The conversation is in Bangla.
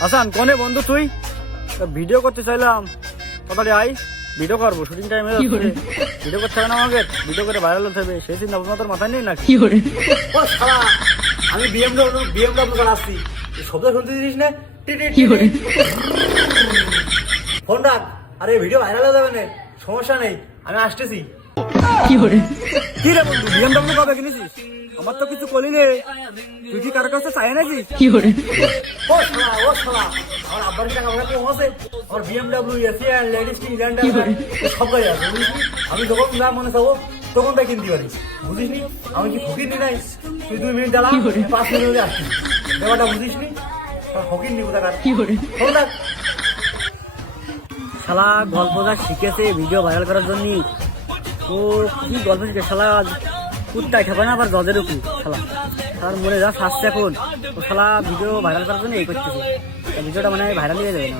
হাসান কোনে বন্ধু তুই ভিডিও করতে চাইলাম তাড়াতাড়ি আই ভিডিও করবো শুটিং টাইমে ভিডিও করতে হবে না আমাকে ভিডিও করে ভাইরাল হতে হবে সেই চিন্তা ভাবনা তোর মাথায় নেই নাকি ও শালা আমি বিএমডব্লিউ চালাচ্ছি শব্দ শুনতে দিস না ফোন রাখ আরে ভিডিও ভাইরাল হয়ে যাবে না সমস্যা নেই আমি আসতেছি কি রে বন্ধু বিএমডব্লিউ কবে কিনেছিস আমার তো কিছু করলি রে তুই কি কারো কাছে চাই নাকি ও শালা আমার আব্বার টাকা আমার কম আছে আমার বিএমডব্লিউ এসিয়ান লেডিস টি ল্যান্ডার সব গাড়ি আছে বুঝলি আমি যখন যা মনে চাবো তখন তাই কিনতে পারি বুঝিস নি আমি কি ফকির নি নাই তুই 2 মিনিট জ্বালা 5 মিনিটে আসছি ব্যাপারটা বুঝিস নি ফকির নি কোথাকার ফোন রাখ শালা গল্প যা শিখেছে ভিডিও ভাইরাল করার জন্য ও কি গল্প শিখে শালা কুত্তায় খাবে না আবার জজের উপর শালা তার মনে যা শাস্তি এখন ও শালা ভিডিও ভাইরাল করার জন্য এই করতেছে ভিডিওটা মানে ভাইরাল হয়ে যাবে না